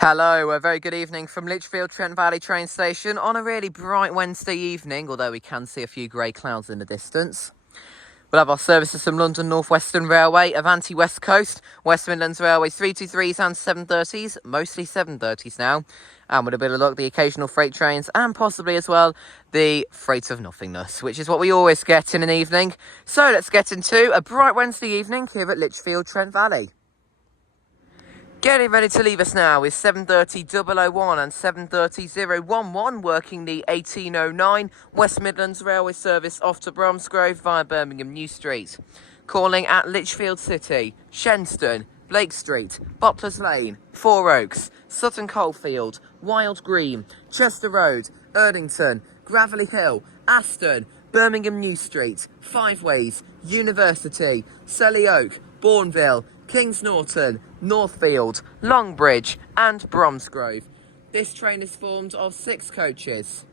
Hello, a very good evening from Lichfield Trent Valley train station on a really bright Wednesday evening, although we can see a few grey clouds in the distance. We'll have our services from London Northwestern Railway, Avanti West Coast, West Midlands Railway 323s and 730s, mostly 730s now. And with a bit of luck, the occasional freight trains and possibly as well the freight of nothingness, which is what we always get in an evening. So let's get into a bright Wednesday evening here at Lichfield Trent Valley. Getting ready to leave us now is 7:30:001 and 7:30:011 working the 1809 West Midlands Railway service off to Bromsgrove via Birmingham New Street. Calling at Lichfield City, Shenstone, Blake Street, Botlers Lane, Four Oaks, Sutton Coldfield, Wild Green, Chester Road, Erdington, Gravelly Hill, Aston, Birmingham New Street, Five Ways, University, Selly Oak, Bourneville, Kings Norton, Northfield, Longbridge and Bromsgrove. This train is formed of 6 coaches.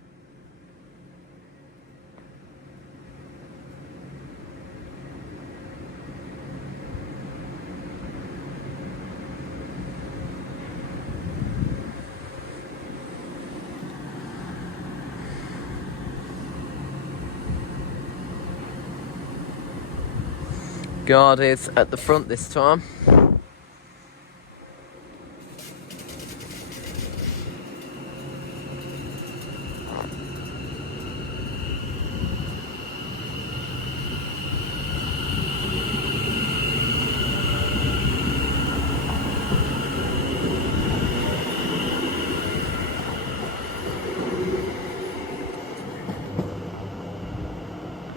Guard is at the front this time.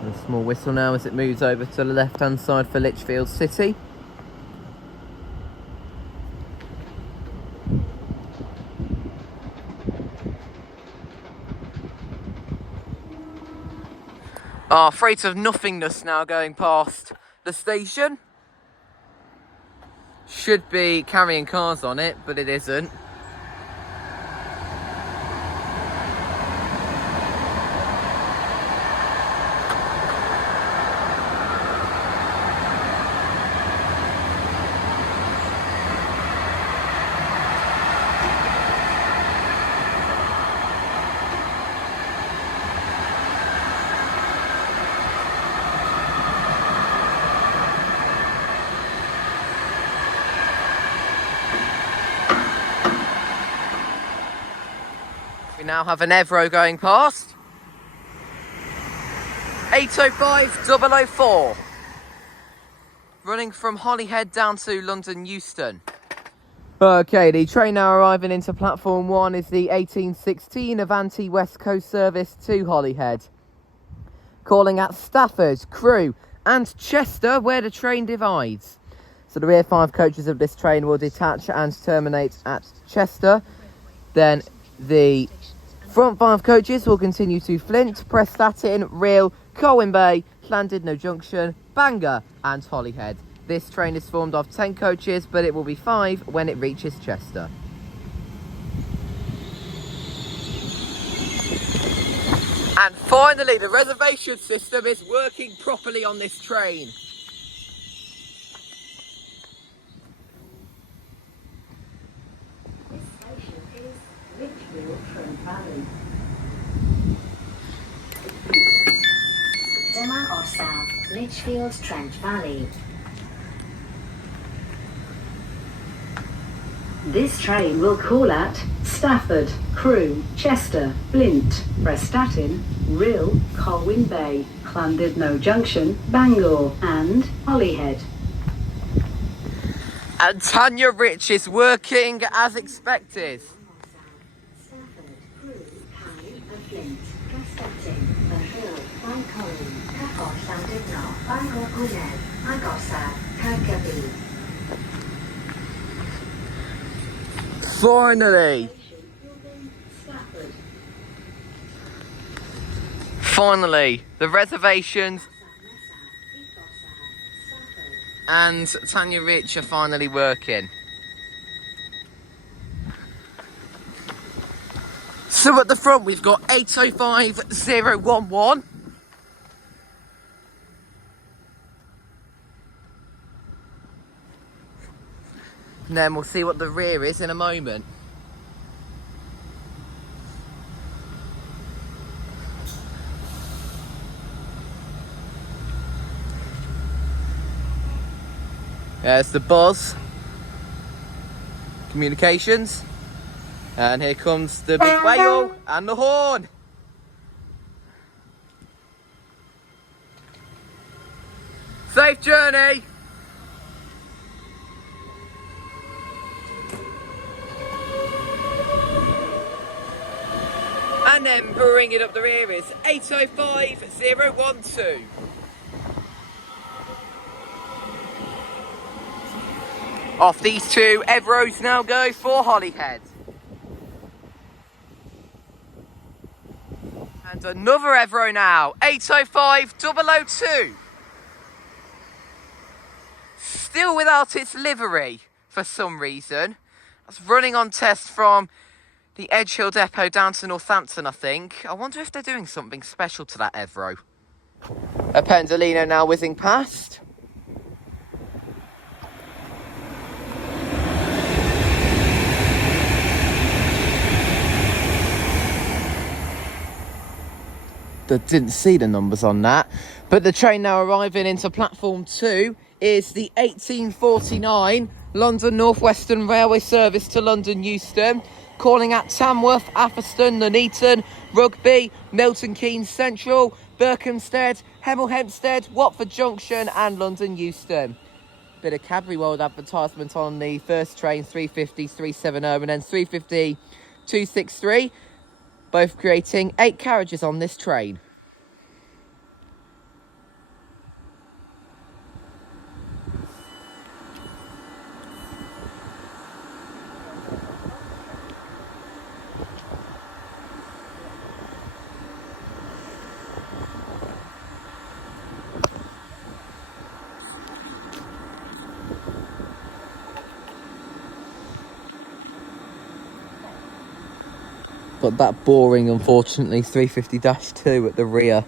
A small whistle now as it moves over to the left hand side for Lichfield City. Our freight of nothingness now going past the station. Should be carrying cars on it, but it isn't. We now have an Evro going past. 8:05:004. Running from Holyhead down to London Euston. Okay, the train now arriving into platform 1 is the 1816 Avanti West Coast service to Holyhead. Calling at Stafford, Crewe and Chester where the train divides. So the rear 5 coaches of this train will detach and terminate at Chester. Then the front 5 coaches will continue to Flint, Prestatyn, Rhyl, Colwyn Bay, Llandudno Junction, Bangor and Holyhead. This train is formed of 10 coaches, but it will be 5 when it reaches Chester. And finally, the reservation system is working properly on this train. This station is Lichfield Trent Valley. Dyma orsaf Lichfield Trent Valley. This train will call at Stafford, Crewe, Chester, Flint, Prestatyn, Rhyl, Colwyn Bay, Llandudno Junction, Bangor and Holyhead. And Tanya Rich is working as expected. Stafford, Crewe, Colwyn and Flint, Prestatyn, Rhyl, Colwyn, Pepot, Llandudno, Bangor, Gwynedd, Agosa, Caergybi. Finally, the reservations and Tanya Rich are finally working. So at the front we've got 8:05:011. And then we'll see what the rear is in a moment. There's the buzz. Communications. And here comes the big whale and the horn. Safe journey. And then bringing up the rear is 805012. Off these two, Everos now go for Holyhead. And another Evro now, 805002. Still without its livery for some reason. That's running on test from the Edge Hill Depot down to Northampton, I think. I wonder if they're doing something special to that Evro. A Pendolino now whizzing past. Didn't see the numbers on that. But the train now arriving into platform 2 is the 1849 London Northwestern Railway service to London Euston, calling at Tamworth, Atherstone, Nuneaton, Rugby, Milton Keynes Central, Berkhamsted, Hemel Hempstead, Watford Junction and London Euston. Bit of Cadbury World advertisement on the first train, 350 370 and then 350 263, both creating 8 carriages on this train. But that boring, unfortunately, 350-2 at the rear.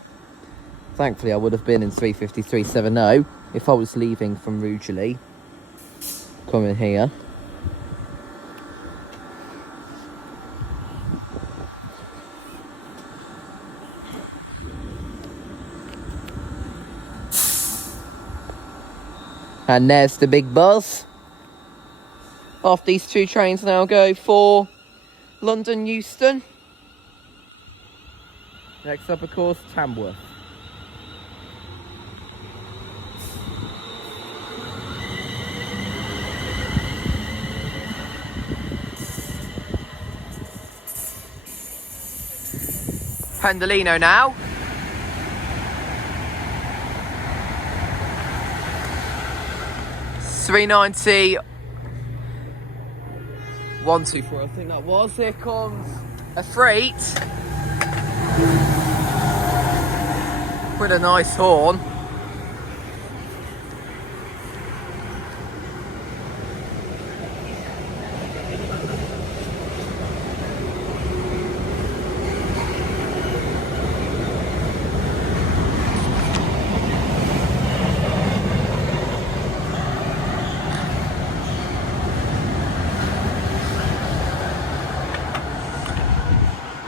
Thankfully, I would have been in 350-370 if I was leaving from Rugeley. Coming here. And there's the big buzz. Off these two trains now go for London Euston. Next up, of course, Tamworth. Pendolino now. $3.90. 124, I think that was. Here comes a freight with a nice horn.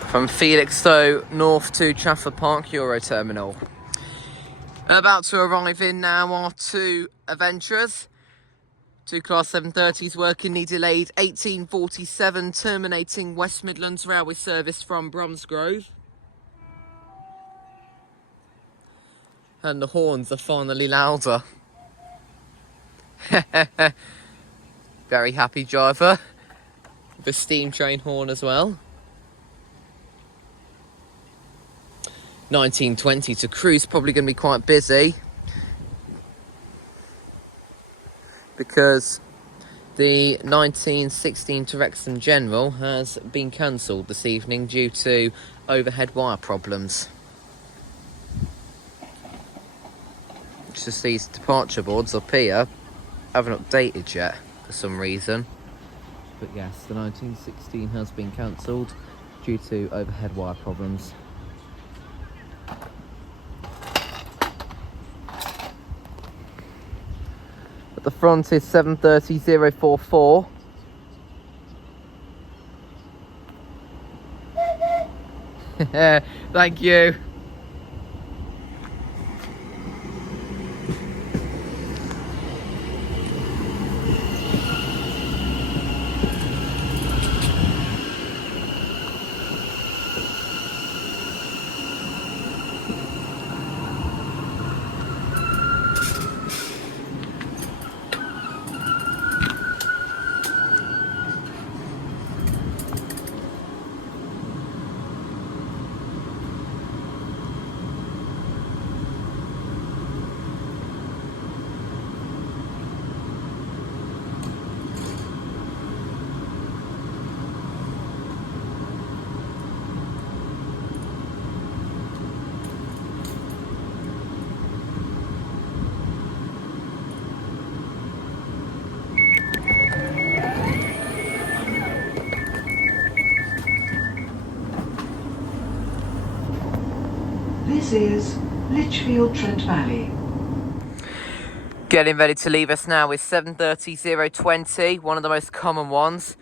From Felixstowe north to Trafford Park Euro Terminal. About to arrive in now are two Aventuras. Two Class 730s working the delayed 1847 terminating West Midlands Railway service from Bromsgrove. And the horns are finally louder. Very happy driver. The steam train horn as well. 1920 to Crewe's probably going to be quite busy because the 1916 to Wrexham General has been cancelled this evening due to overhead wire problems. It's just these departure boards up here haven't updated yet for some reason. But yes, the 1916 has been cancelled due to overhead wire problems. The front is 730044. Thank you. This is Lichfield, Trent Valley. Getting ready to leave us now with 730-020, one of the most common ones.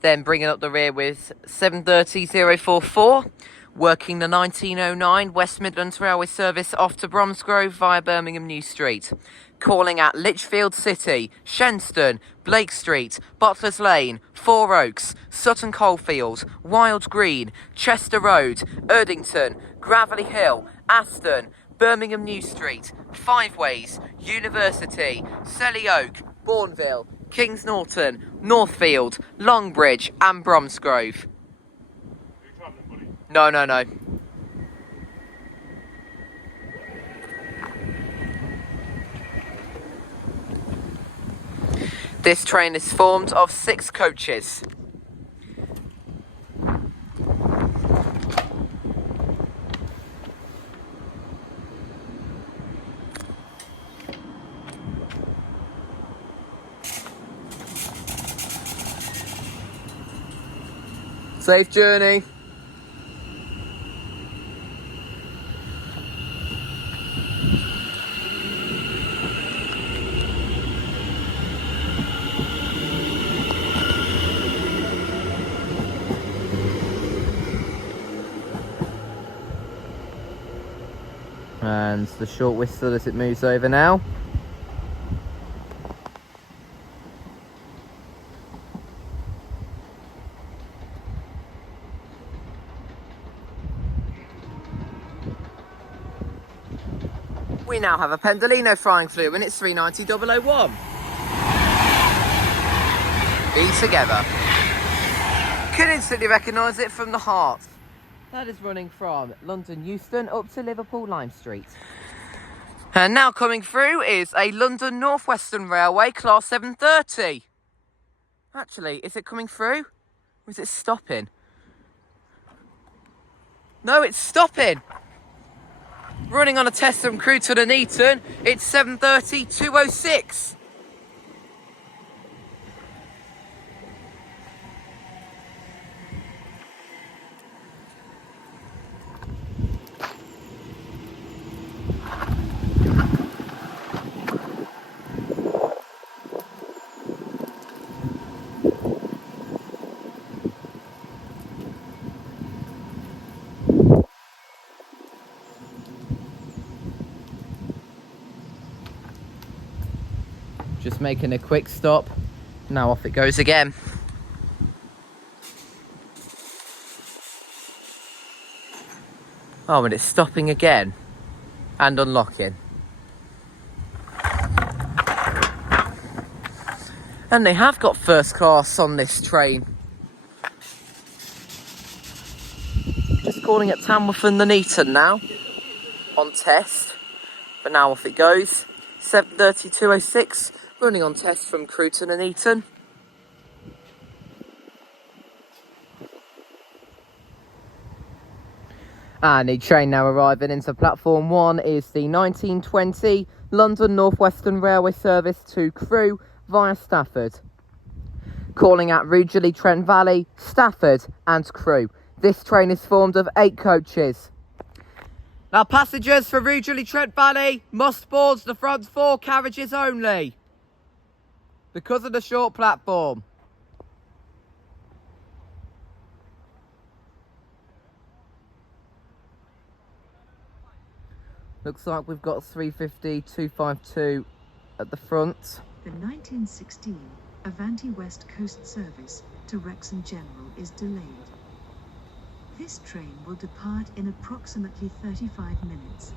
Then bringing up the rear with 730-044, working the 1909 West Midlands Railway service off to Bromsgrove via Birmingham New Street. Calling at Lichfield City, Shenston, Blake Street, Butler's Lane, Four Oaks, Sutton Coldfield, Wild Green, Chester Road, Erdington, Gravelly Hill, Aston, Birmingham New Street, Five Ways, University, Selly Oak, Bourneville, Kings Norton, Northfield, Longbridge and Bromsgrove. No. This train is formed of 6 coaches. Safe journey. And the short whistle as it moves over now. We now have a Pendolino flying through and it's 390-001. Be together. Can instantly recognise it from the heart. That is running from London Euston up to Liverpool Lime Street. And now coming through is a London Northwestern Railway Class 730. Actually, is it coming through? Or is it stopping? No, it's stopping. Running on a test from Crewe to Nuneaton, it's 730-206. Just making a quick stop. Now off it goes again. Oh, and it's stopping again. And unlocking. And they have got first class on this train. Just calling at Tamworth and Nuneaton now. On test. But now off it goes. 730-206. Running on test from Crewe to Nuneaton. And the train now arriving into platform 1 is the 1920 London Northwestern Railway service to Crewe via Stafford. Calling at Rugeley, Trent Valley, Stafford and Crewe. This train is formed of 8 coaches. Now passengers for Rugeley, Trent Valley must board the front 4 carriages only, because of the short platform. Looks like we've got 350-252 at the front. The 1916 Avanti West Coast service to Wrexham General is delayed. This train will depart in approximately 35 minutes.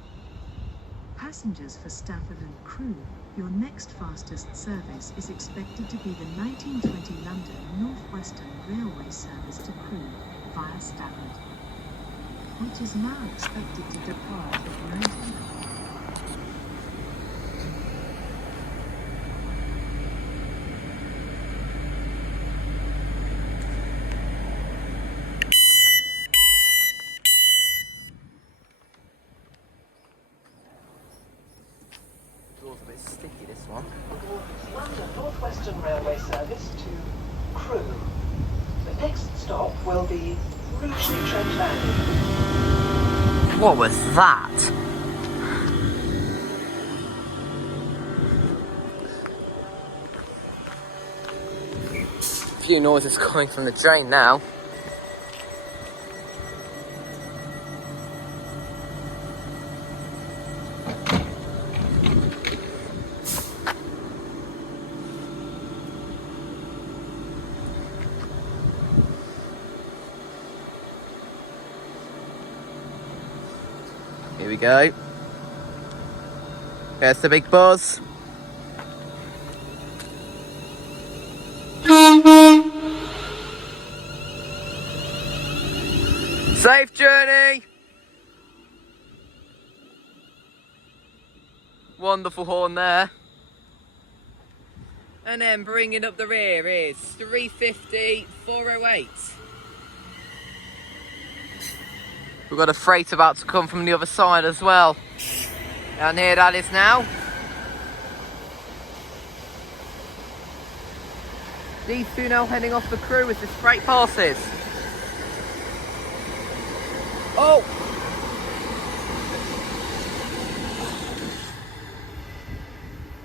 Passengers for Stafford and Crewe, your next fastest service is expected to be the 1920 London Northwestern Railway service to Crewe via Stafford, which is now expected to depart at 19. A bit sticky, this one. London Northwestern Railway service to Crewe. The next stop will be Rugeley, Trent Valley. What was that? A few noises coming from the train now. Here we go. There's the big buzz. Safe journey. Wonderful horn there. And then bringing up the rear is 350 408. We've got a freight about to come from the other side as well. And here that is now. These two now heading off the crew as this freight passes. Oh!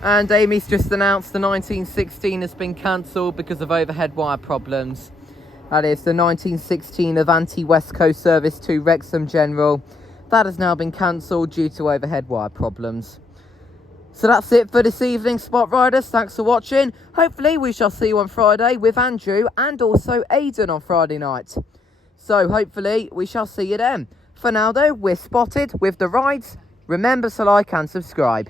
And Amy's just announced the 1916 has been cancelled because of overhead wire problems. That is the 1916 Avanti West Coast service to Wrexham General. That has now been cancelled due to overhead wire problems. So that's it for this evening, Spot Riders. Thanks for watching. Hopefully we shall see you on Friday with Andrew and also Aidan on Friday night. So hopefully we shall see you then. For now though, we're spotted with the rides. Remember to like and subscribe.